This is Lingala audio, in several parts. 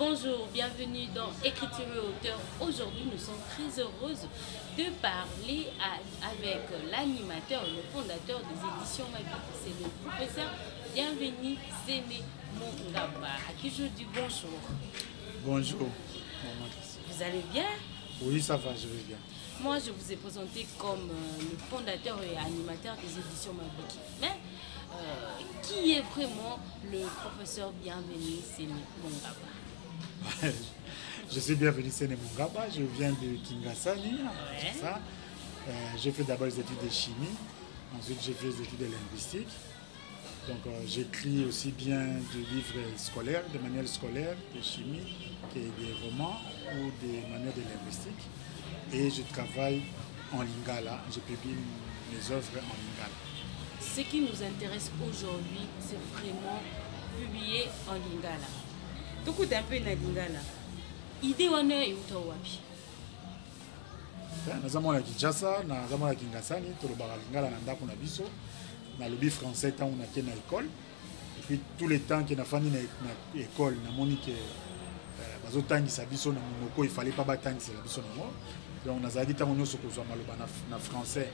Bonjour, bienvenue dans Écriture et Auteur. Aujourd'hui, nous sommes très heureuses de parler avec l'animateur et le fondateur des éditions Mabiki. C'est le professeur Bienvenu Séné Mongaba, à qui je dis bonjour. Bonjour. Vous allez bien? Oui, ça va, je vais bien. Moi, je vous ai présenté comme le fondateur et animateur des éditions Mabiki. Mais qui est vraiment le professeur Bienvenu Séné Mongaba? Je suis Bienvenu Séné Mongaba, je viens de Kingasani. Ouais. J'ai fait d'abord les études de chimie, ensuite j'ai fait les études de linguistique. Donc j'écris aussi bien des livres scolaires, des manuels scolaires de chimie, que des romans ou des manuels de linguistique. Et je travaille en lingala, je publie mes œuvres en lingala. Ce qui nous intéresse aujourd'hui, c'est vraiment publier en lingala. Tout un peu na lingala. Idée wana euta wapi? Nazamona Kinshasa, nazamona Kingasani, tolobaka lingala na ndako na biso. Na lobby français tant on a été à l'école. Et puis tous les temps que na fani na école, na moni que bazo tangisa biso na monoko, il fallait pas batangisa la biso na mo. Donc nazali tant on se kozwa maloba na français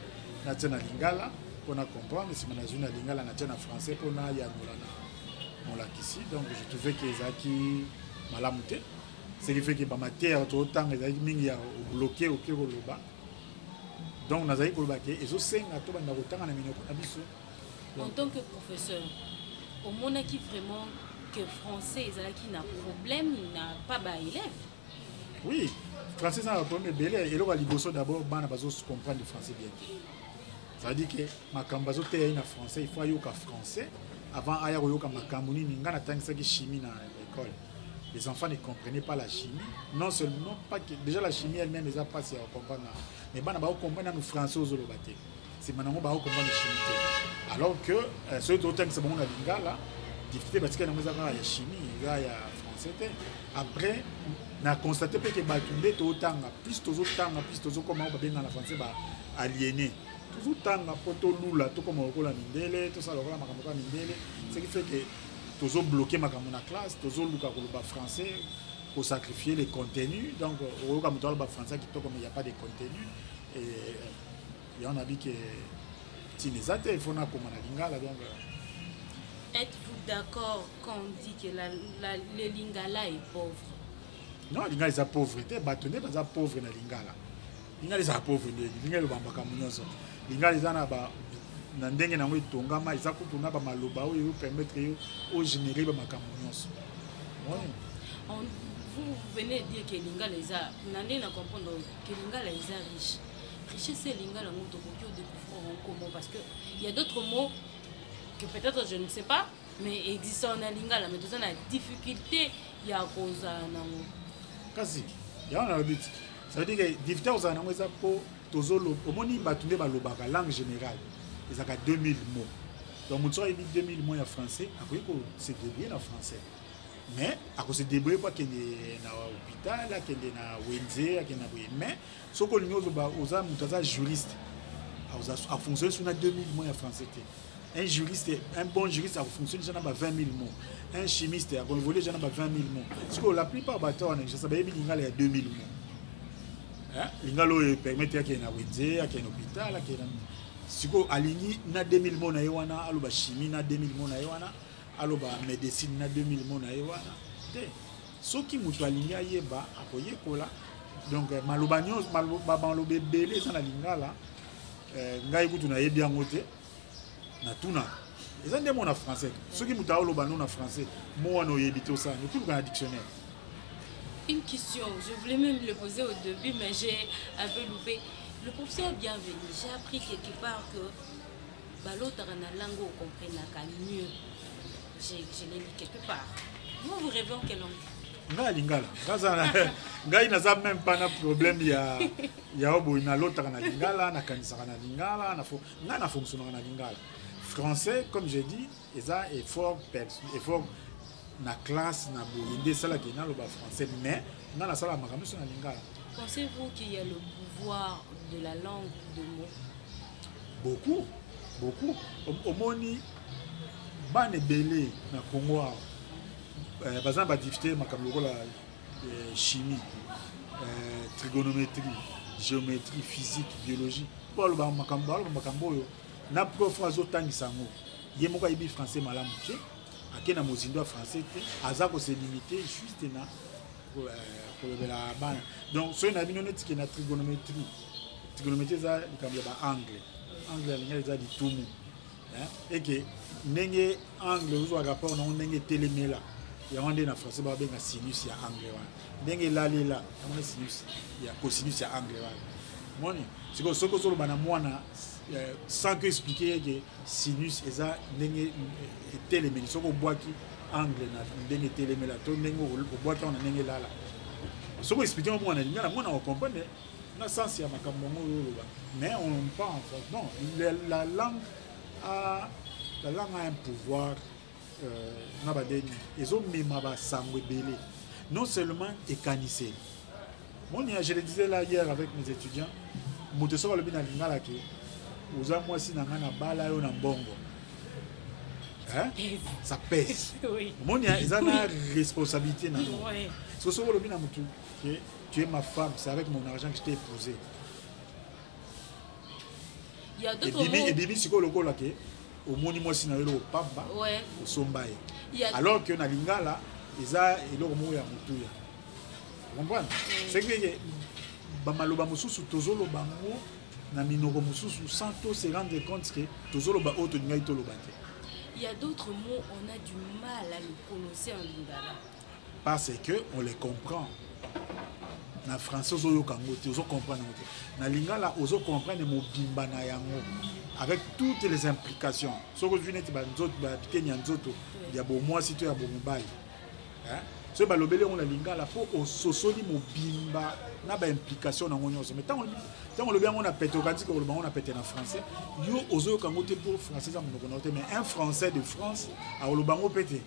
na tena lingala pour na comprendre si manazuna na lingala na tena français pour na ya nolana ici. Donc je trouvais que ezaki malamute. C'est qui fait que ba matière tout temps ezali mingi ya bloqué au koloba. Donc nazali koloba ke ezo senga to banda kotanga na minoko na biso. En tant que professeur, au monde qui vraiment que français qui n'a problème, n'a pas d'élèves. Oui, français c'est un problème belé et là liboso d'abord bana bazo comprendre le français bien. Ça veut dire que makambo bazo te na français, il faut yoka français avant aya yoka makambo ni ngana tangisa ki chimie na l'école. Les enfants ne comprenaient pas la chimie. Non seulement pas que déjà la chimie elle-même les a passé à comprendre, mais bana ba comprendre le français aux olobate. C'est maintenant ba comprendre la chimie. Alors que ceux autant que c'est bon la lingala, difficulté parce qu'il y a la chimie, il y a français. Après, on a constaté que batunde to tanga plus tozo comment on va bien dans la français ba aliéné. Toujours tanga poto lula to comme on la mindele, tout ça la makambo mindele, ce qui fait que tozo bloqué makambo na classe, tozo luka ko ba français pour sacrifier les contenus. Donc au comme to ba français qui to comme il y a pas de contenu et on a dit que il faut êtes-vous d'accord quand on dit que le lingala est pauvre? Non, le lingala est pauvreté, bâtonné parce que pauvre na lingala. Lingala est pauvre, lingala est bambaka munyoso. Lingala est na ndenge na ngwe tongama, ils akutu na ba maloba o permettre au générer ba makamunyoso. Vous venez de dire que lingala est nandé na comprendre que lingala est riche. Richesse c'est lingala ngoto ko découvrir comment parce que il y a d'autres mots que peut-être je ne sais pas mais existent en lingala mais tout ça la difficulté il y a cause nango kasi ya on a dit ça veut dire que difficulté aux nango ça pour tozolo omoni batunde balobaka langue générale ils a 2000 mots donc mon soir il dit 2000 mots en français après ko se débrouiller en français mais à cause de débrouiller pas qu'il na hôpital là qu'il na wenze qu'il na mais ce qu'on nous aux mutaza juriste a fonctionné sur 2000 mots en français. Un juriste, un bon juriste a fonctionné sur 20 000 mots. Un chimiste a volé sur 20 000 mots. Parce que la plupart des bateaux en Égypte, ça veut dire qu'il y a 2000 mots. L'ingalo permet qu'il y ait un wenze, qu'il y ait un hôpital, qu'il y ait un... Si vous aligné na 2000 mots na yewana, aloba chimie na 2000 mots na yewana, aloba médecine na 2000 mots na yewana. Ce qui m'a aligné à yeba, apoye kola. Donc malobagnos, malobé belé dans la lingala. Ngai kutu na yebi angote na tuna eza ndemo na français ceux qui mutao lo bano na français mo wana yebi to ça ne tout dans dictionnaire. Une question, je voulais même le poser au début mais j'ai un peu loupé. Le professeur Bienvenu, j'ai appris quelque part que l'autre na langue on comprenne mieux. Je l'ai lu quelque part. Vous rêvez en quelle langue? Nga lingala ngai naza même pas na problème ya obo na l'autre na lingala na kanisa na lingala na fo nga na fonctionner na lingala français comme j'ai dit eza effort na classe na boyende sala ki na loba français mais nga na sala makambo na lingala. Pensez-vous qu'il y a le pouvoir de la langue de mots? Beaucoup omoni bane belé na Congo par exemple badifte makambo lokola chimie, trigonométrie, géométrie, physique, biologie. Pour le makambo oyo na prof azotangisa ngo ye moko ayebi français malamu te akena mozindo ya français te aza ko se limiter juste na kolobela bana. Donc soki na bino neti ke na trigonométrie eza likambo ya baangle angle alinga eza litumu eke ndenge angle ozwa rapport nango ndenge etelemela yango nde na français babenga sinus ya angle wana ndenge elalela yango sinus ya cosinus ya angle wana moni sikoyo soki ozoloba na mwana sans que expliquer que sinus eza ndenge etelemeli soki obwaki angle na ndenge etelemela to ndenge obwaki yango na ndenge elala soki expliquer ngo mwana lingala mwana okomprendre na sens ya makambo ngo yoloba mais on pas en fait non la langue a un pouvoir na badeni ezomema basango ebele non seulement ekaniseli moni je le disais là hier avec mes étudiants moto soki alobi na lingala ke oza mwasi na nga na bala yo na mbongo ça pèse moni eza na responsabilité na nous parce que soki olobi na motu ke tu es ma femme, c'est avec mon argent que je t'ai épousé. Il y a d'autres mots. Et bibi siko loko la ke au moni moi si na yo pamba au sombaye. Alors que na lingala eza eloko mo ya mutuya. Vous comprenez? C'est que ba maloba mususu tozolo bango na minoko mususu sans to se rendre compte que tozolo ba auto ngai to lobate. Il y a d'autres mots on a du mal à le prononcer en lingala. Parce que on les comprend. Na français ozo kango te ozo comprendre na lingala ozo comprendre mobimba na yango avec toutes les implications soko vineti ba nzoto ba pitenya nzoto ya bo mwasi to ya bo mobali so ba lobele on la lingala po ososoli mobimba na ba implication na ngonyo mais tant on le bien on a pété okati ko on a pété na français yo ozo kango te pour français za monoko na te mais un français de France a lo bango pété.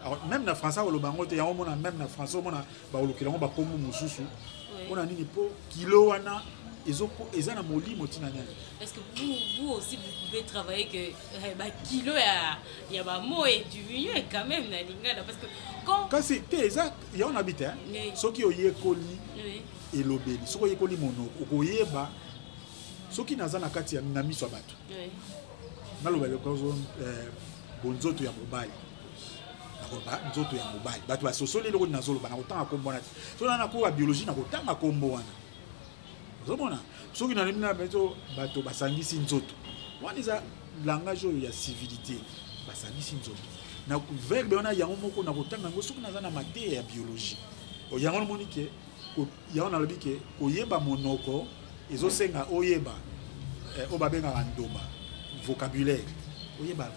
Alors, même dans le français, il y a même dans le français, il y a un peu mususu. On a dit po kilo wana ezo na moli motina nyanya. Est-ce que vous aussi vous pouvez travailler que ba kilo ya ba mot et diminuer quand même na lingala parce que quand c'est ça il y a on habite hein. Soki oyekoli elobeli, soki oyekoli monoko, okoyeba soki naza na kati ya na miso bato. Na lobeli ko bonzoto ya mobali. Nzoto ya mobali bato basosoli loko nazoloba na kotanga kombo na so na ko ya biologie na kotanga kombo wana ozomona soki na limina bato basangisi nzoto wana eza langage ya civilité basangisi nzoto na verbe wana yango moko na kotanga ngo soki naza na mate ya biologie o yango moni ke yango na lobi ke oyeba monoko ezosenga oyeba obabenga ndoba vocabulaire oyeba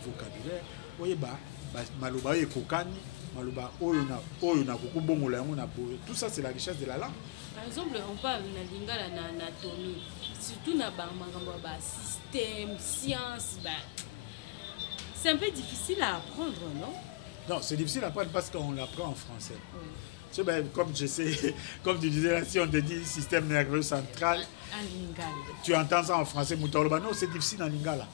maloba ekokani maloba oyo na kokubongola yango na boye tout ça c'est la richesse de la langue. Par exemple on parle na lingala na anatomie surtout na makambo ba système science c'est un peu difficile à apprendre non c'est difficile à apprendre parce qu'on l'apprend en français. C'est comme je sais comme tu disais là, si on te dit système nerveux central en lingala tu entends ça en français mutoloba non c'est difficile en lingala.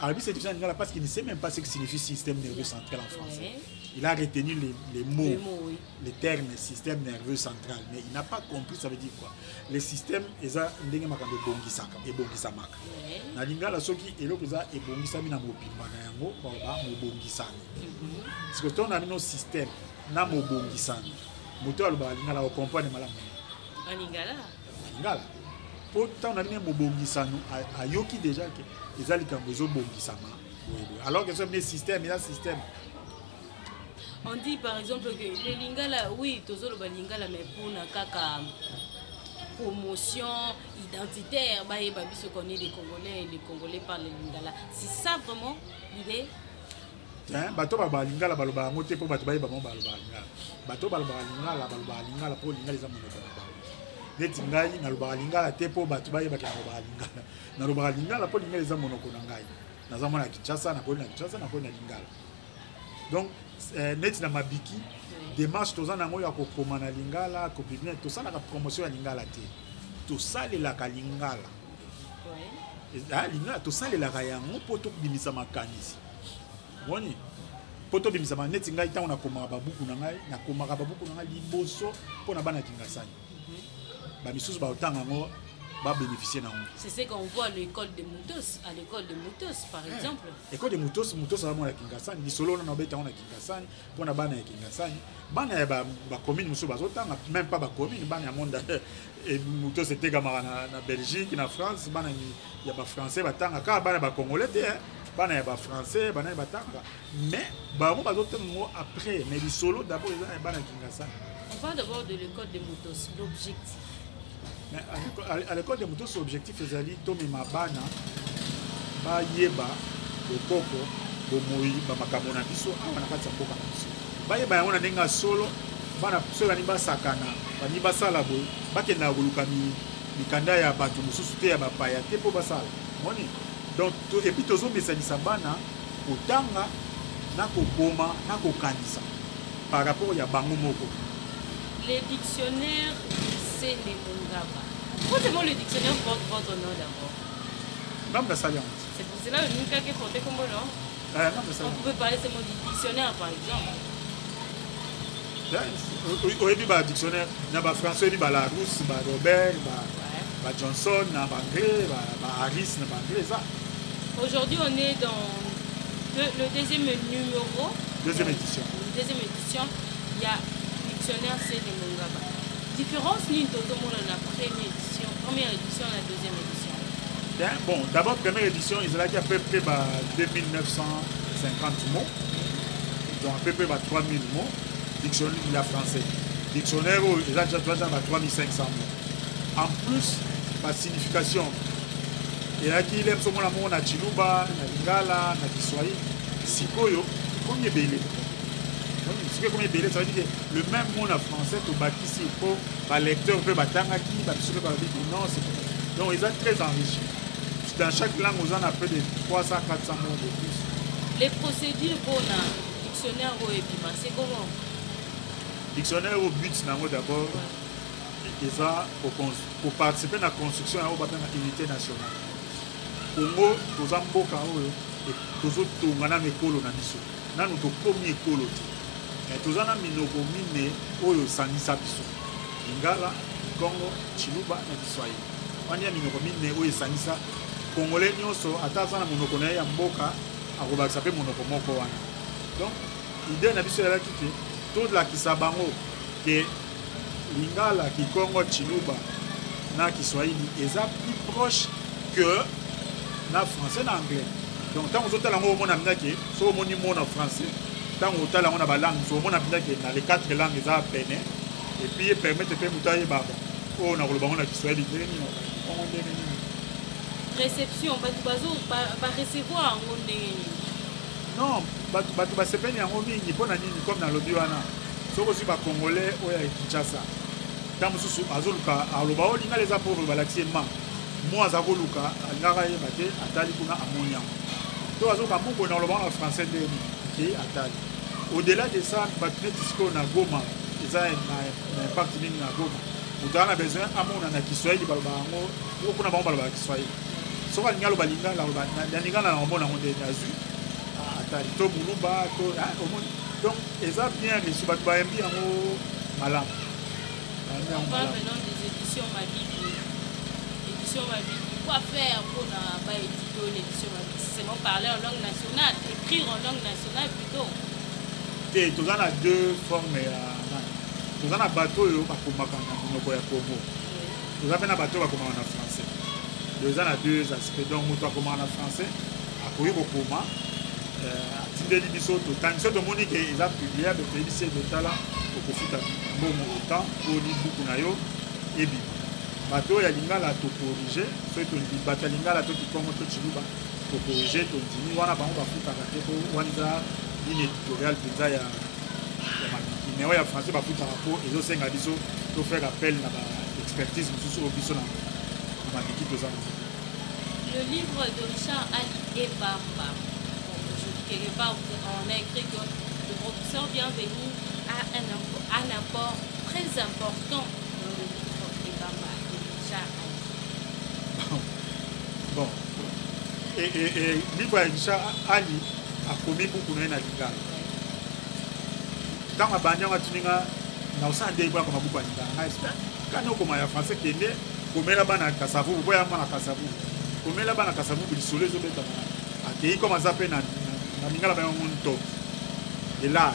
Alors, c'est difficile parce qu'il ne sait même pas ce que signifie système nerveux central en français. Il a retenu les mots, les termes système nerveux central, mais il n'a pas compris ça veut dire quoi. Les systèmes, ils ont des bongisaka et bongisamaka. Na lingala soki eloko za e bongisami na mobimba na yango ba mobongisani. Parce que ton ami no système na mobongisani. Moto aloba lingala o comprendre malamu. Lingala. Pourtant on a bien mobongisano ayoki déjà que ils ont likambozo bongisama. Alors que c'est un système, il y a un système. On dit par exemple que les lingala, oui, toujours le lingala, mais pour na kaka promotion identitaire, bah et babi se connaît les Congolais et les Congolais parlent le lingala. C'est ça vraiment l'idée. Tiens, bato ba lingala baloba ngote pour bato ba bon baloba lingala. Bato baloba lingala pour lingala les amono ba. Neti ngai na loba lingala te pour bato ba yeba ke loba lingala. Na loba lingala pour lingala les amono ko ngai. Na zamona Kinshasa na ko na Kinshasa na ko na lingala. Donc neti na mabiki démarche toza nango ya kokoma na lingala ko bibina to sala ka promotion ya lingala te. To salela ka lingala. Ouais. Lingala to salela ka yango poto bimisa makanisi. Boni poto bimisama neti ngai ntango nakomaka babuku na ngai nakomaka babuku na ngai liboso mpo na bana kingasani bamisusu baotanga yango babénéficier nango. C'est ce qu'on voit à l'école de Moutos, par exemple. L'école de Moutos a mon kingasani lisolo na obeta na kingasani mpo na bana ya kingasani bana ya ba commune musu bazotanga même pas ba commune bana ya monde et Moutos était camarade na Belgique na France bana ya ba français batanga ka bana ba congolais te bana ya ba français bana ya batanga mais ba mo bazotanga après mais lisolo d'abord ils ont bana kingasani. On parle d'abord de l'école de Moutos, l'objectif. Mais à l'école de Moutos, l'objectif est d'aller tomber ma bana, ba yeba, okoko, bomoi, ba makamona biso, a na kati ya mboka na biso. Ba yeba yango na ndenge solo, bana so bani ba sakana, bani ba sala boy, ba kenda koluka mikanda ya bato mosusu te ya bapaya te po basala. Moni. Donc et puis tozo mesanisa bana kotanga na kokoma na kokanisa par rapport ya bango moko. Les dictionnaires c'est les Mungaba. Pourquoi le dictionnaire porte votre nom d'abord? C'est pour cela que nous avons porté comme nom. On pouvait parler seulement du dictionnaire par exemple. Oui, il y a un dictionnaire. Il y a un français, il y a la Rousse, il y a Robert, il y a Johnson, il y a Anglais, il y a Harris, il y a Anglais. Aujourd'hui, on est dans le deuxième numéro. Deuxième édition. Deuxième édition, il y a dictionnaire c'est les Mungaba. Différence ni dans la première édition et la deuxième édition. Bien, bon, d'abord première édition, ils ont à peu près 2950 mots, donc à peu près 3000 mots. Dictionnaire il y a français. Dictionnaire ils ont déjà 3500 mots. En plus, par signification, il y a qui aime ce mot na Chiluba, na Lingala, na Kiswahili, Sikoyo, combien belé. Comme ça veut dire que le même mot en français, tu bâtis ici, il faut les lecteurs peuvent attendre qui, non, c'est pas. Donc ils sont très enrichis. Dans chaque langue, vous en avez près de 300-400 mots de plus. Les procédures pour un dictionnaire au Epima, c'est comment? Dictionnaire au but, d'abord, pour participer à la construction de l'unité nationale. Congo, nous avons beaucoup de choses, nous avons des écoles, nous avons des écoles. Tozana minoko mine oyo sangisa biso Lingala, Congo, Chiluba na Kiswahili. Wanya minoko mine oyo sangisa Congolais nyonso atazana monoko na ya mboka akobakisa pe monoko moko wana. Donc idée na biso ya kiti to la kisabango que Lingala, Congo, Chiluba na Kiswahili eza plus proche que na français na anglais. Donc tant que vous mona mnaki so moni mona français tant que vous avez la langue, vous avez dans les 4 langues, ils ont peine. Et puis, ils permettent de faire des choses. Oh, on a le Kiswahili. Réception, tu vas recevoir en monde. Non, tu vas recevoir en monde comme dans le Biwana. Si vous êtes Congolais, vous êtes Kinshasa. Quand vous êtes à Zoluka, à Lobao, il y a les apports de l'accès. Moi, à Zoluka, à Ngaraye, à Talikuna, à Moniam. Donc, à Zoluka, vous êtes en français. Au-delà de ça, on a Goma, ils ont un impact na Goma. Vous avez besoin à mon Kiswahili, on a Kiswahili. So on a Lingala, Lingala, on a donc, ils ont bien reçu, on parle maintenant des éditions Mabibi. Édition Mabibi, quoi faire pour éditer l'édition Mabibi? C'est seulement parler en langue nationale, écrire en langue nationale plutôt. Et tu as deux formes. Tu as un bateau qui est en Congo. Tu as un bateau qui est en français. Tu as deux aspects. Donc, tu as en français. Tu as un tu as des moniques qui sont publiées avec les lycées d'État pour profiter de temps pour lire beaucoup de choses. Bateau ya Lingala to corriger, so to bateau ya Lingala to Congo to Chiluba to corriger to dini wana bango bafuta kate ko waniza ligne éditoriale penza ya Mabiki. Mais ya français bafuta rapport ezo senga biso to faire appel na ba expertise mususu o biso na Mabiki to za. Le livre de Richard Ali Ebamba. Quelque part on a écrit que le professeur Bienvenu a un apport très important dans le livre Ebamba. Bon. Et livre Richard Ali a commis beaucoup de Lingala. tant à Banyan à Tuninga, n'a aussi un débat comme à Boubanida. Quand on commence à français qui est comme là-bas à Kassavou, vous voyez à Kassavou. Comme là-bas à Kassavou, vous soulez au béton. À qui comme à Zapé, na Mingala Bayon. Et là,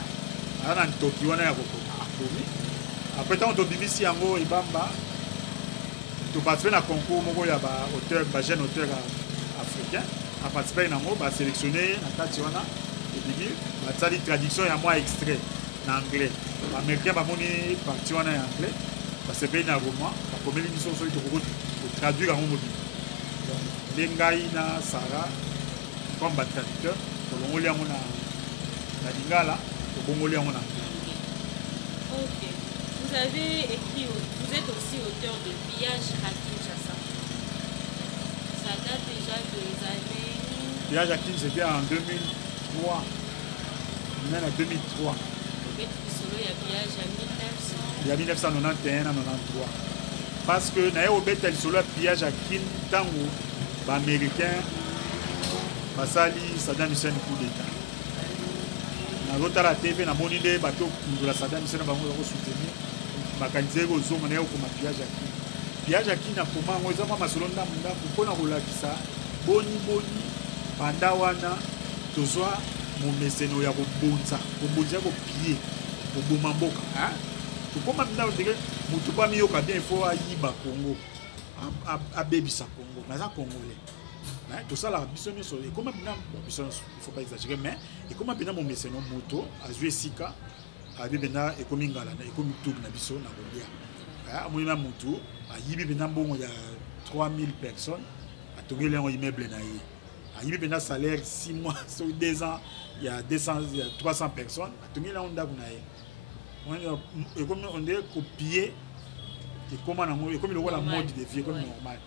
on a un Tokyo, on a un après, tant que tu ici en haut, il bamba. Tu participes à un concours, il y a un jeune auteur africain. À participer à un concours, sélectionné, la traduction est moins extrait en anglais. Les Américains vont partir en anglais. C'est bien un roman. La première émission, c'est traduire en mobile. Lengaïna, Sarah, comme traducteur, pour le Mongolais, on a la Lingala, pour le Mongolais, on a. Ok. Vous avez écrit, vous êtes aussi auteur de Pillage à Kinshasa. Ça date déjà des années. Pillage à Kinshasa, c'était en 2003. Même en 2003. Il y a Pillage à 1900. Il y a 1991 à 93. Parce que dans le Bétel solo Pillage à Kinshasa, tant que les Américains, Saddam Hussein coup d'État. Dans la TV, dans mon idée, de la Saddam Hussein va soutenir. Makanzé aux hommes et au pillage à qui. Pillage à qui n'a pas moi, ils ont ma solonda munda pour qu'on a ça. Boni pandawana, tozoa mon mécéno ya bonza, pour bonza pour piller, pour bomamboka. Hein? Pour comment maintenant dire, mutuba miyoka bien il faut ayiba Congo, à baby sa Congo, mais ça congolais. Tout ça là, bisonné sur les comment maintenant, il faut pas exagérer, mais et comment maintenant mon mécéno moto, à jouer sika. Abi bena ekomi ngala na ekomi tour na biso na Bolia. Amoni na mutu, ayibi bena mbongo ya 3000 personnes, atongeli un immeuble na ye. Ayibi bena salaire 6 mois sur 2 ans, il y a 300 personnes, atongeli un ndako na ye. On comme on est copier et comment on est comme la mode de vie comme normal.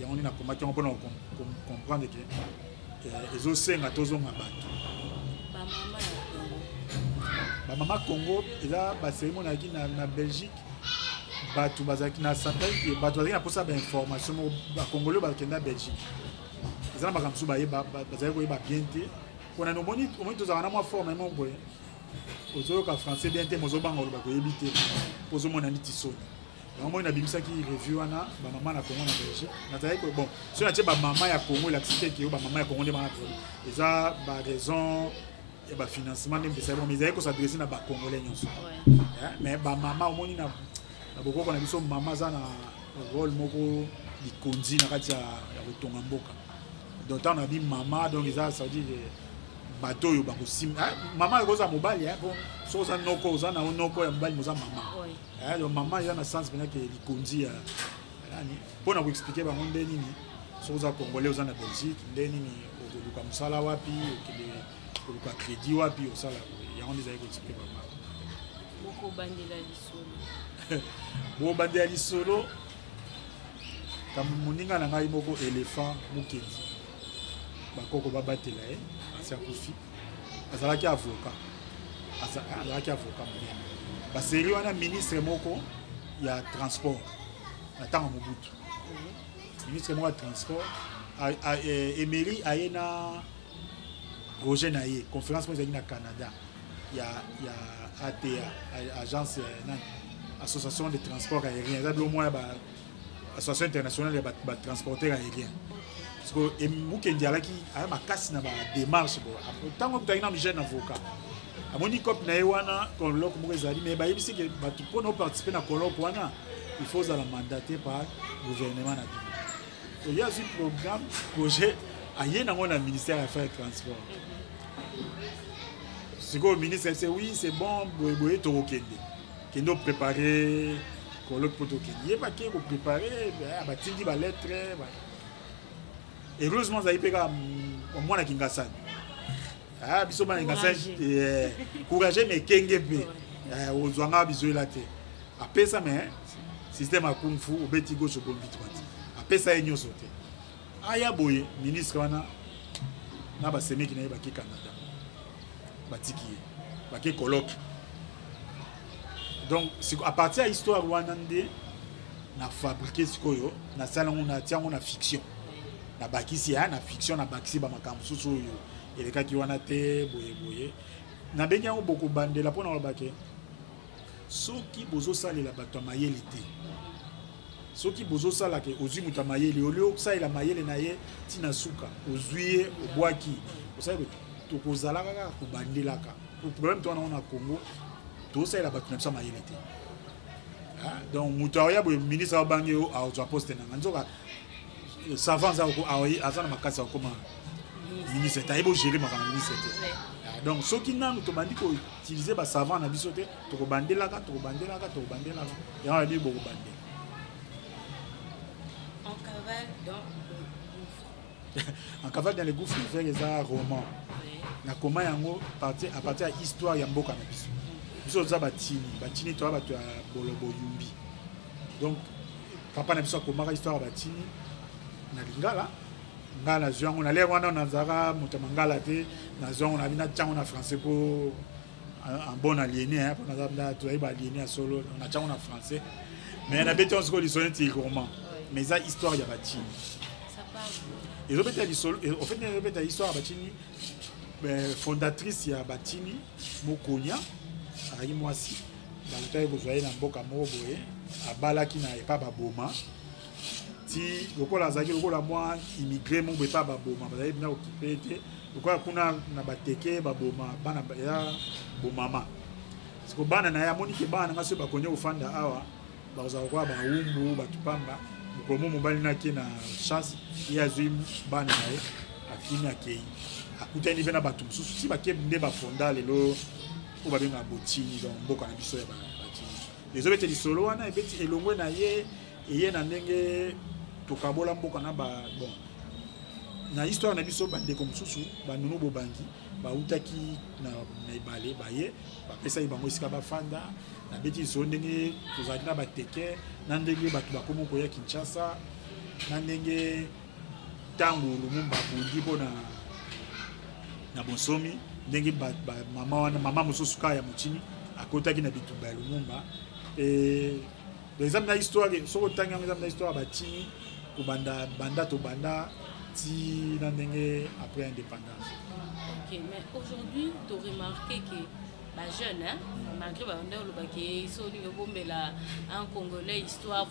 Et on est na comment on peut comprendre que les autres senga tozo mabato. Maman Congo, et là, cérémonie na Belgique, batu bazaki na santai qui batu bazaki na posa ba information ba congolais bazaki na Belgique. Ils ont makamsu ba bazaki ko ba bien té. On a no moni to za na mo forme mo boye. Ozo ka français bien té mozo banga ba ko yebité. Pozo mona niti so. Na mo na bimisa ki review wana ba maman na Congo na Belgique. Na tayi ko bon, so na tie ba maman ya Congo la cité ki ba maman ya Congo de ba problème. Ils ont ba raison et bah financement même ça mais ils s'adresser na ba congolais nyonso mais ba mama omoni na beaucoup qu'on a biso mama za na rôle moko di konzi na kati ya kotonga mboka donc on a dit mama donc ça veut dire bateau yo ba ko sim mama ko za mobali bon so za noko za na noko ya mobali moza mama donc mama ya na sens bien que di konzi ya yani pour na ko expliquer ba monde nini so za congolais za na Belgique ndeni ni ko musala wapi le crédit wapi au sala ya on les a expliqué maman beaucoup bandela lisolo bon bandela lisolo comme moninga na ngai moko éléphant mukenzi bakoko babatela asia kufi azalaki avocat monene baseri wana ministre moko ya transport na ntango Mobutu ministre moko ya transport Emery ayena Roger Naye, conférence pour les au Canada, il y a ATA, agence association de transport aérien, il y a au moins association internationale de transporteurs aériens. Parce que Moukendi a ma casse na démarche tant que tu as un jeune avocat. À mon icop na wana colloque mo ezali mais ba yebisi que batu pour nous participer na colloque wana il faut la mandater par gouvernement na. Il y a un programme projet aïe dans le ministère des Affaires et Transport. Ce que le ministre dit, oui, c'est bon, vous êtes au Kenya. Qui nous préparer, colloque pour le Kenya. Il n'y a pas qui vous préparer, il dit lettre. Heureusement, ça y est, au moins, il y a ah, biso ba ngasa courageux mais kengepe ozwanga biso la te apesa mais système à kung fu obeti gauche bon bitwati apesa enyo sote aya boye ministre wana na ba semeki na ba ki Canada batiki ba ki colloque donc à partir de l'histoire wana ndé na fabriquer sikoyo na sala ngona tiango na fiction na bakisi ya na fiction na bakisi ba makambo susu yo et les cas qui ont été boye na benga beaucoup bandela pour na ba ke soki bozo salela bato mayele te soki bozo sala ke ozwi muta mayele olio salela mayele na ye tina suka ozwi obwaki osaye tokozala kaka kobandelaka problème to na Congo to salela bato na bisa mayele te donc muta oya bo ministre abangi o a poste na nzoka savant za ko azana makasa ko ma ministre ta ebo gérer makana ministre te donc soki nanu to bandi ko utiliser ba savant na biso te to ko bandelaka ya bi bo ko bande en cavale dans le gouffre faire les roman na koma yango à partir de histoire ya mboka na biso biso za batini to ba to bolobo yumbi donc papa na biso koma histoire batini na lingala ngala zongo na lero wana na zara mutamangala te na zongo na bina tchango na français pour un bon aliéné hein pour na zabda to ba aliéné solo na tchango na français mais na béton ce ko lisonné ti roman mais ça histoire ya batini ça parle et robeta lisolo en fait na robeta histoire batini fondatrice ya batini mokonya ari mwasi balutai bozoye na mboka moboye abalaki na epa baboma ti lokola zaki lokola mwa immigré mo bepa baboma bazali bina occupé te lokola kuna na bateke baboma bana ya bomama siko bana na ya monike bana ngaso bakonye ofanda awa baza kwa ba umbu batupamba komo mobali na ke na chasse ya zui bana na ye akini akei akutani bena bato mususu si bakebe nde bafonda lelo o babenga botini donc mboka na biso ya batini les obete lisolo wana ebeti elongwe na ye eye na ndenge tokabola mboka na ba bon na histoire na biso bandeko mususu banunu bobangi bautaki na ebale baye bapesa bango esika bafanda na beti lisolo ndenge tozalaki na bateke na ndenge bato bakomo koya Kinshasa na ndenge tango lumumba bundi mpona na bonsomi ndenge mama mosusu kaka ya motini akotaki na bitumba ya lumumba exemple na histoire soko otangi yango exemple na histoire batini kobanda tobanda ti na ndenge après indépendance. Ok, mais aujourd'hui tu as remarqué que les jeunes, hein, malgré un Congolais histoire,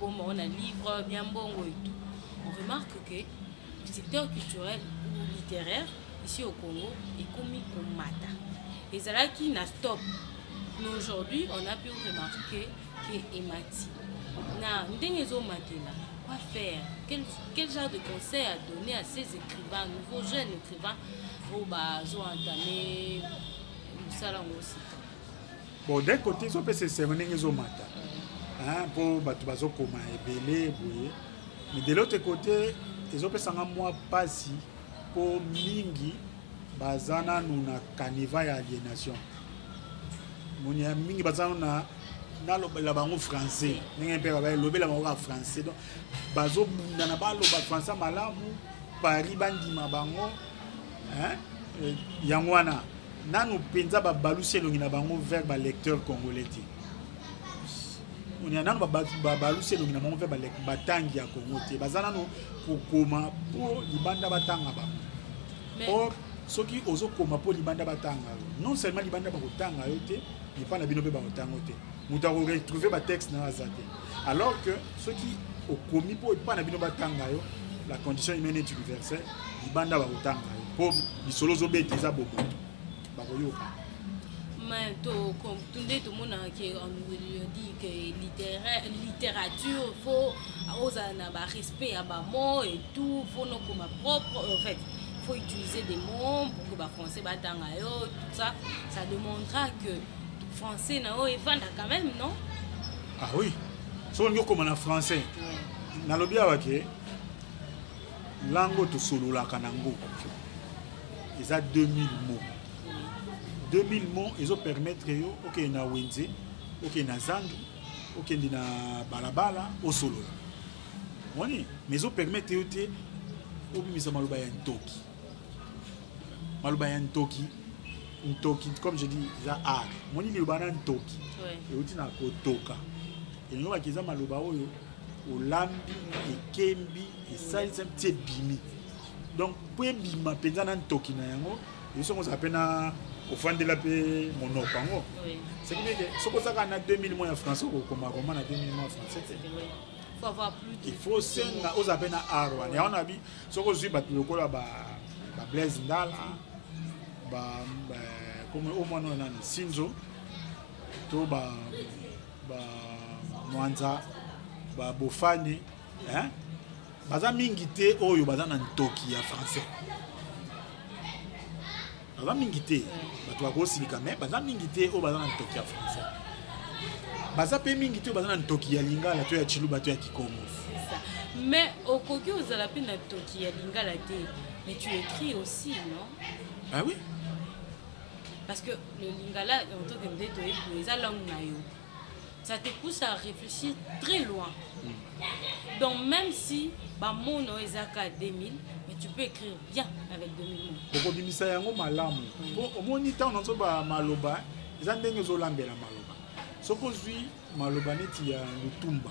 on a livre bien bon et tout, on remarque que le secteur culturel ou littéraire ici au Congo est commis comme mata. Et c'est là qui n'a stop. Mais aujourd'hui, on a pu remarquer que Emati, quoi faire? Quel genre de conseil à donner à ces écrivains, nouveaux jeunes écrivains, pour entamer ça aussi? Bon, d'un côté, ils ont fait ces cérémonies au matin pour bateau comme ebele, mais de l'autre côté, ils ont fait ça moi passi pour mingi bazana nuna kaniva ya aliénation. Monia mingi bazana na la bango français, n'engin père ba lobé la bango français donc bazo na ba loba français malamu Paris bandi mabango yangwana nanu penza ba balusi longi na bango vers ba lecteur congolais ti. On y a nanu ba balusi longi na bango vers ba lecteur batangi ya Congo ti. Bazana no kokoma po libanda batanga ba. Or soki ozo koma po libanda batanga. Non seulement libanda ba kotanga yo te, mais pas na bino pe ba kotanga te. Muta ko retrouver ba texte na azate. Alors que ceux qui au komi po pas na bino batanga yo, la condition humaine est universelle, libanda ba kotanga yo. Po bisolo zo bete za bobo. Mais comme tout le monde dit que littérature faut avoir respect à bas mots et tout faut non comme propre en fait faut utiliser des mots pour que les français batangayo tout ça ça démontrera que le français na est vendre quand même non. Ah oui so on comme en français na lobia wake lango to solo la kanango ils a 2000 mots 2000 mots, ils ont permettre que ok na wenze, ok na zandu, ok na balabala, au solo. Moni, mais ils ont permettre que obi misa maluba ya ntoki. Maluba ya ntoki, ntoki comme je dis, ça art. Moni li bana ntoki. Et uti na kotoka. Et nous ba kiza maluba oyo, olambi, ekembi, esali bimi. Donc pour bima penza na ntoki na yango, ils sont appelés ofandela pe monoko yango Oui. c'est que soko ozaka na 2000 mois ya français okokoma roman na 2000 mois français te. Il faut avoir plus de... Il faut senga ozape na art wana yango na bi soko ozwi bato lokola ba Blaise Ndala comme au moins nani Sinzo to ba Mwanza ba Bofani hein baza mingi te oyo baza na ntoki ya français baza mingi te bato bakosilika me baza mingi te oyo baza na ntoki ya français baza pe mingi te oyo baza na ntoki ya lingala to ya chiluba to ya kikongo. Mais au Kogi, vous avez la Toki à Lingala, mais tu écris aussi, non? Ah oui? Parce que le Lingala, en tant que les langues, ça te pousse à réfléchir très loin. Donc même si mon nom est à 2000, mais tu peux écrire bien avec 2000 mots. Pour que ça yango malamu. Au moins ni temps on entend ba maloba, ils ont des zolambela maloba. Supposons maloba neti ya lutumba.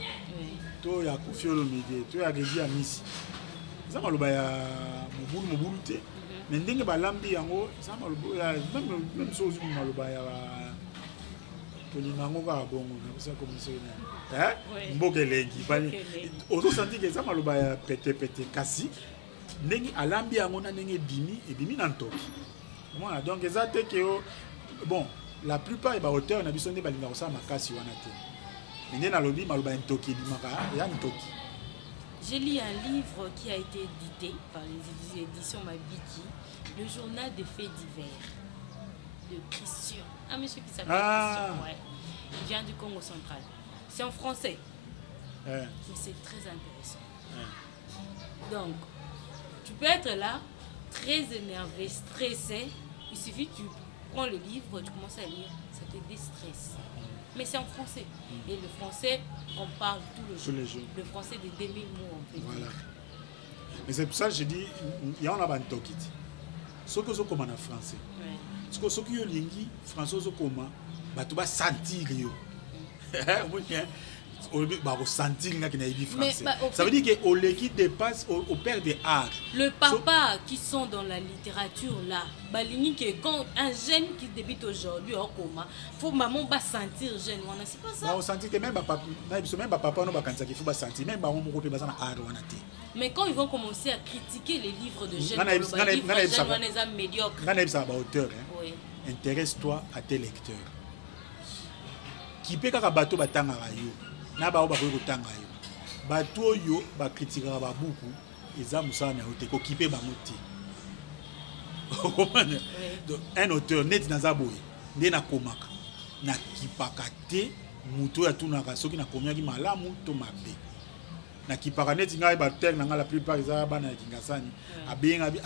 To ya kufiolo mide, to ya regi ya misi. Ça maloba ya mobulu te. Mais ndenge balambi yango, ça maloba ya même chose maloba ya tolingango ka bongo, ça comme ça. Hein? Mbokelengi bani. Ozo senti que ça maloba ya pété kasi. Ndenge alambi yango na ndenge bimi na ntoki. Voilà, donc ça te que bon, la plupart des auteurs na biso nde balinga kosala makasi wana te. J'ai lu un livre qui a été édité par les éditions Mabiki, le journal des faits divers de Christian. Un monsieur qui s'appelle Christian, ouais. Il vient du Congo central. C'est en français. Mais c'est très intéressant. Donc, tu peux être là, très énervé, stressé. Il suffit que tu prends le livre, tu commences à lire, ça te déstresse. Mais c'est en français. Et le français, on parle tout le jour. Le français de 2000 mots, on peut dire. Voilà. Mais c'est pour ça que je dis, il y a un tokit. Ce que je comme en français. Parce que ce que je dis, français, je comme, tu vas sentir. Ça veut dire que l'équipe dépasse au père des arts. Le papa qui sont dans la littérature là, quand un jeune qui débute aujourd'hui au coma, faut maman va sentir jeune, c'est pas ça. On sentit que même papa non va il faut sentir même maman mon côté bazana art wana te. Mais quand ils vont commencer à critiquer les livres de jeunes, les jeunes médiocres. Auteur, hein. Intéresse-toi à tes lecteurs. Qui peut kaka bato batanga yo. Na ba oba ko tanga yo bato yo ba critique ba buku eza musana na hote ko kipe ba moti un auteur net na zaboy nde na komaka na kipaka te muto ya tunaka soki na komiaki malamu to mabe na kipaka net ngai ba terre na la plupart eza bana kingasani abenga bi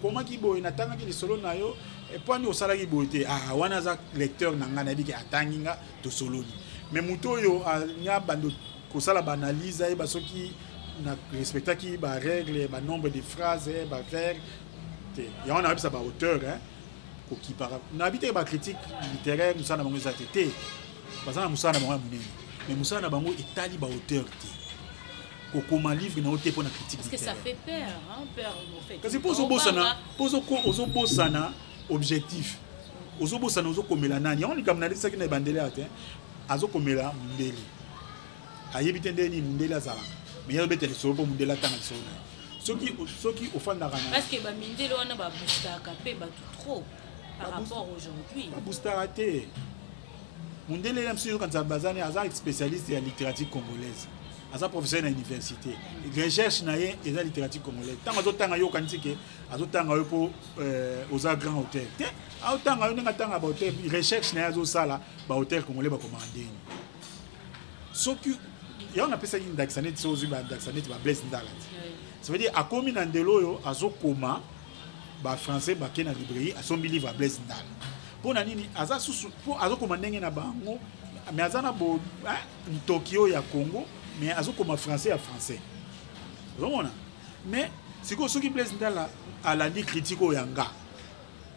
komaki boy na tanga ki solo na yo et puis on salaki boy te wana za lecteur na nga na bi ke atanginga to soloni. Mais muto yo nya bando ko sala banalize ba soki na respecta ki ba règle ba nombre de phrases ba faire te ya on a ça ba auteur hein ko ki para na habité ba critique littéraire musa na bango za tete bazana musa na bango munene mais musa na bango etali ba auteur te ko koma livre na ote pour na critique parce que ça fait peur hein peur en fait parce que pozo bosana objectif ozo bosana ozo komela nani on likamna lisa ki na bandele ate azo komela mundeli ayebi ndeni mundeli azala mais yelo beteli solo po mundeli atanga solo soki ofanda kana parce que ba mindeli wana ba boostaka pe ba tout trop par rapport aujourd'hui ba boostaka te mundeli même si quand ça bazane aza spécialiste en littérature congolaise aza professeur à l'université recherche na ye eza littérature congolaise tant azotanga yo kanitike azotanga yo po aux grands hôtels te azotanga yo nga tanga ba hôtel recherche na yazo sala ba hôtel congolais ba commandeni soki ya on appelle ça une daxanet sozu ba daxanet ba Blaise Ndala ça veut dire a komi na ndelo yo azokoma ba français ba kena librairie asombi livre Blaise Ndala pona nini aza susu po azokoma ndenge na bango mais azana bo Tokyo ya Congo mais azokoma français à français vraiment mais siko soki Blaise Ndala a la ni critique o yanga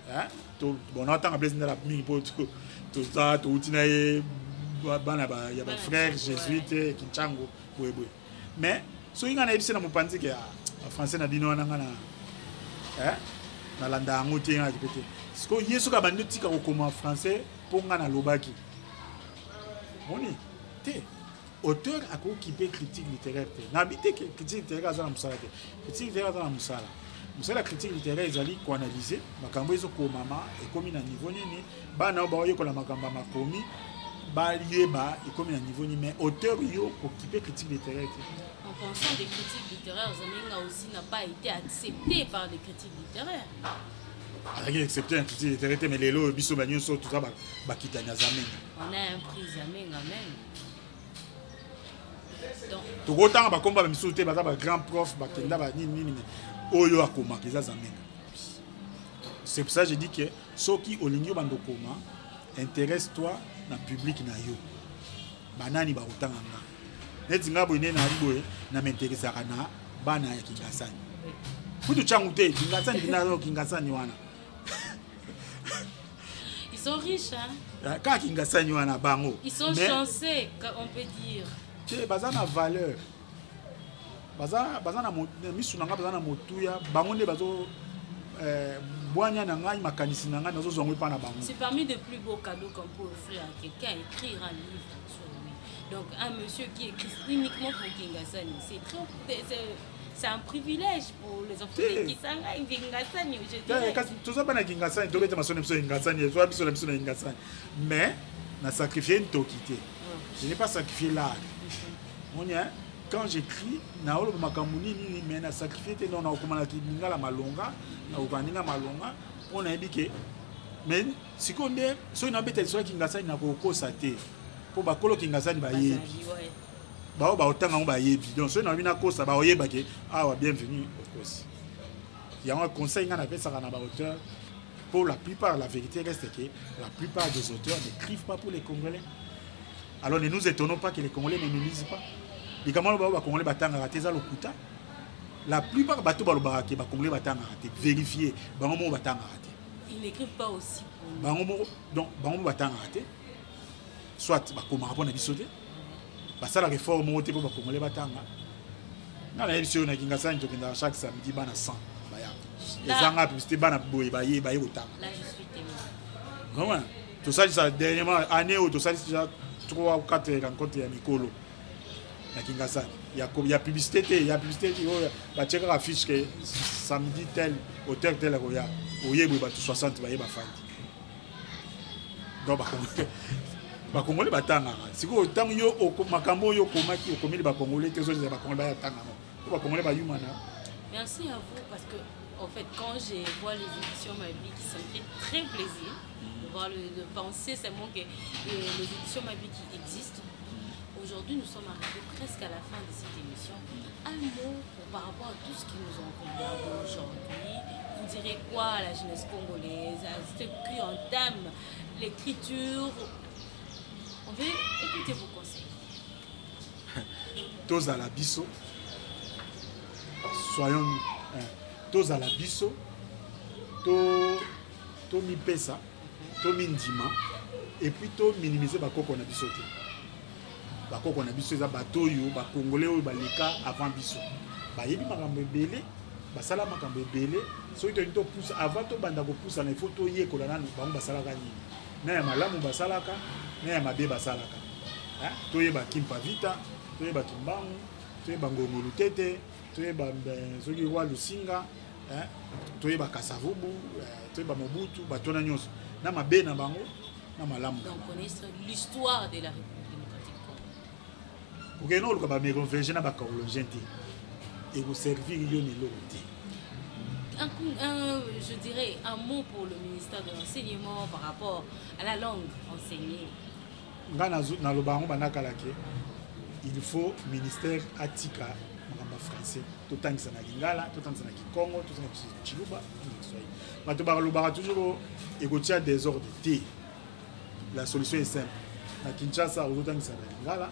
hein to bon attend Blaise Ndala mingi po to za to utinaye bana ba ya ba frère jésuite Kinchango boyeboy mais soki ngana ebise na mopanzi ke français na bino wana ngana hein nalanda yango te nga répété siko ye soki abandi tika kokoma français mpo nga nalobaki moni te auteur akokipe critique littéraire te nabi te critique littéraire aza na mosala te critique littéraire aza na mosala mosala ya critique littéraire ezali koanalyse makambo ezokomama ekomi na niveau nini bana oyo baoyekola makambo ya makomi bayeba ekomi na niveau nini mais auteur yo kokipe critique littéraire te. En pensant des critiques littéraires, Zamenga aussi n'a pas été accepté par les critiques littéraires. Il a accepté un critique littéraire, mais les lots, biso banyo so tout ça, bakita na Zamenga. On a un prix Zamenga même. Donc, tout autant bakomba biso te baza ba grand prof bakenda ba nini oyo akoma kiza Zamenga. C'est pour ça que je dis que soki olingi bando koma intéresse-toi na public na yo. Banani ba otanga nga. Neti nga boyine na riboye na m'intéressaka na bana ya Kingasani. Kutu changu te Kingasani bina Kingasani wana. Ils sont riches hein. Ka Kingasani wana bango. Ils sont chanceux on peut dire. Te baza na valeur. Baza na misu na nga baza na motuya bango nde bazo boanya na ngai makanisi na ngai nazo zongo pa na bango. C'est parmi les plus beaux cadeaux qu'on peut offrir à quelqu'un, écrire un livre sur lui. Donc un monsieur qui écrit uniquement pour Kingasani, c'est un privilège pour les enfants de Kisanga Kingasani. Tout ça pas na Kingasani, to beta maso na biso Kingasani, zo biso na biso na Kingasani. Mais na sacrifier une tokité. Je n'ai pas sacrifié l'art. Quand j'écris, na olo makamuni ni mais na sacrifié te non na okomana ki ngala malonga, na okaninga malonga, on a dit que mais sikonde so ina beta so Kingasani na kokosa te. Po bakolo Kingasani ba yebi. Ba otanga ngo ba yebi. Donc so ina bina kosa ba oyeba ke awa bienvenue au kosi. Il y a un conseil nga na pesa kana ba auteur. Pour la plupart, la vérité reste que la plupart des auteurs n'écrivent pas pour les Congolais. Alors ne nous étonnons pas que les Congolais ne nous lisent pas. Les Congolais batanga raté za lokuta. La plupart bateau balobaki ba Congolais batanga raté. Vérifier bango batanga raté. Ils n'écrivent pas aussi pour bango donc bango batanga raté. Soit ba koma rapona bisote. Ba sala réforme moté pour ba Congolais batanga. Na la émission na Kingasani to kenda chaque samedi bana 100 baya. Les anga publicité bana boye baye otanga. Là je suis témoin. Comment tout ça dernièrement année ou tout ça déjà 3 ou 4 rencontres ya mikolo na Kingasani. Il y a publicité, il y a publicité qui va checker la fiche que samedi tel auteur tel roya oye ba 60 baye ba fandi. Donc ba Congolais batanga. Siko tango yo makambo yo komaki okomeli ba Congolais te zo ba Congolais batanga. Ba Congolais ba yumana. Merci à vous parce que en fait quand je vois les éditions Mabi qui ça me fait très plaisir de penser seulement que les éditions Mabi qui existent. Aujourd'hui, nous sommes arrivés presque à la fin de cette émission. Un mot par rapport à tout ce qui nous encombre aujourd'hui. Vous direz quoi à la jeunesse congolaise, à ce qui entame l'écriture? On veut écouter vos conseils. Tous à la bisso. Soyons tous à la bisso. To mi pesa. To mindima et puis to minimiser bakoko na biso te bakoko na biso eza bato yo ba Congolais oyo baleka avant biso bayebi makambo ebele basala makambo ebele soki to pousse avant to banda ko pousse na il faut to yekola nanu bango basalaka nini na ya malamu basalaka na ya mabe basalaka to yeba kimpa vita to yeba kimbangu to yeba ngongolu tete to yeba soki wa lusinga to yeba kasavubu to yeba mobutu batona nyonso na mabe na bango na malamu. Donc connaître l'histoire de la République démocratique Congo. Ok, non, le cas mais converger na ba Congolais et vous servir yo ne l'autre. Je dirais un mot pour le ministère de l'enseignement par rapport à la langue enseignée. Ngana na lo bango banaka lake. Il faut ministère atika ngamba français. Totangisa na lingala, totangisa na Kikongo, totangisa na Chiluba, bato balobaka toujours ekotia désordre te. La solution est simple. Na Kinshasa ozotangisa na lingala,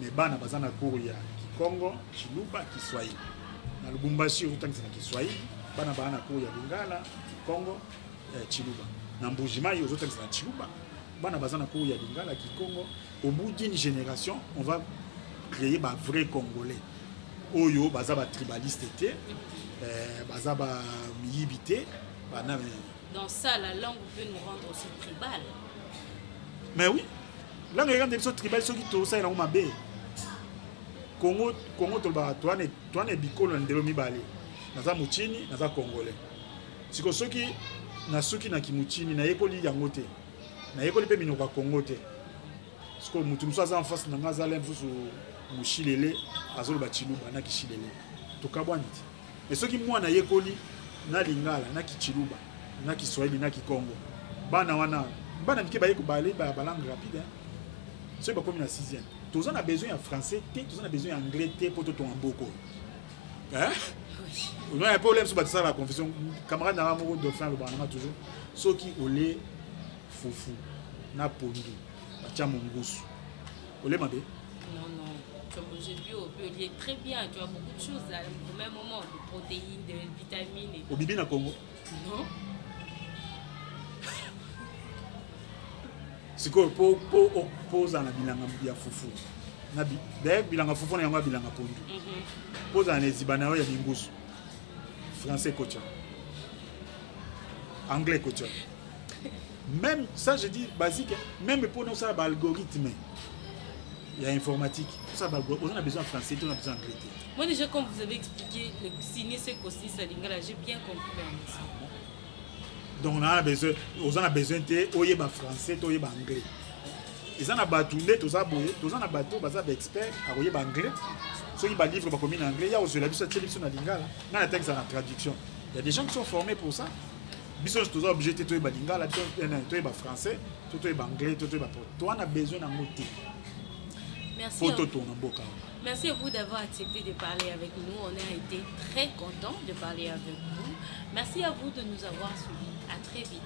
mais bana baza na cours ya Kikongo, Chiluba, Kiswahili. Na Lubumbashi ozotangisa na Kiswahili, bana bana cours ya lingala, Kikongo, Chiluba. Na Mbujimai ozotangisa na Chiluba, bana baza na cours ya lingala, Kikongo. Au bout d'une génération, on va créer ba vrai Congolais. Oyo baza ba tribaliste te, baza ba miyibité. Dans ça, la langue peut nous rendre aussi tribal. Mais oui, langue est une tribal, ceux qui tout ça, ils ont ma baie. Congo, toi, tu es bicolo, tu es mibali. Naza muchini, naza congolais. Si que ceux qui na kimuchini, na yekoli yangote, na yekoli pe minoka Congo te. Si que mutum soit en face, na zalem sous mushilele, azolo bachiluba, na kishilele. Tokabwani. Et ceux qui moi na yekoli, na lingala, na kichiluba, na kiswahili, na kikongo. Bana wana, bana mike baye ko balé ba langue rapide. Ceux qui comme na 6e. Tous on a besoin en français, tous on a besoin en anglais pour tout ton boko. Hein? On a un problème sur ça la confusion. Camarade n'a pas de faire le banana toujours. Ceux qui ont les foufou, na pondu, batia mongosu. Olé mabé? Non, non. J'ai vu au lieu très bien. Tu as beaucoup de choses là. Au même moment, de protéines, de vitamines. Au bibi na Congo? Non. C'est quoi pour pose en bilanga ya foufou. Na bi d'ailleurs bilanga foufou na yanga bilanga pondu. Pose en ezibana ya bingusu. Français coach. Anglais coach. Même ça je dis basique, même pour nous ça l'algorithme. Il y a informatique. Ça on a besoin de français, on a besoin d'anglais. Moi déjà comme vous avez expliqué le signer ce costi ça lingala, j'ai bien compris la mission. Donc on a besoin de oyeba français, oyeba anglais. Ils en a battu tout ça boye, tous en a battu baza d'experts à oyeba anglais. Ceux qui ba livre ba comme en anglais, il y a aussi la télévision na lingala, na texte en traduction. Il y a des gens qui sont formés pour ça. Biso tous obligés de oyeba lingala, oyeba français, oyeba anglais, oyeba pour. Toi on a besoin d'un mot. Merci. Merci à vous d'avoir accepté de parler avec nous. On a été très contents de parler avec vous. Merci à vous de nous avoir suivis. À très vite.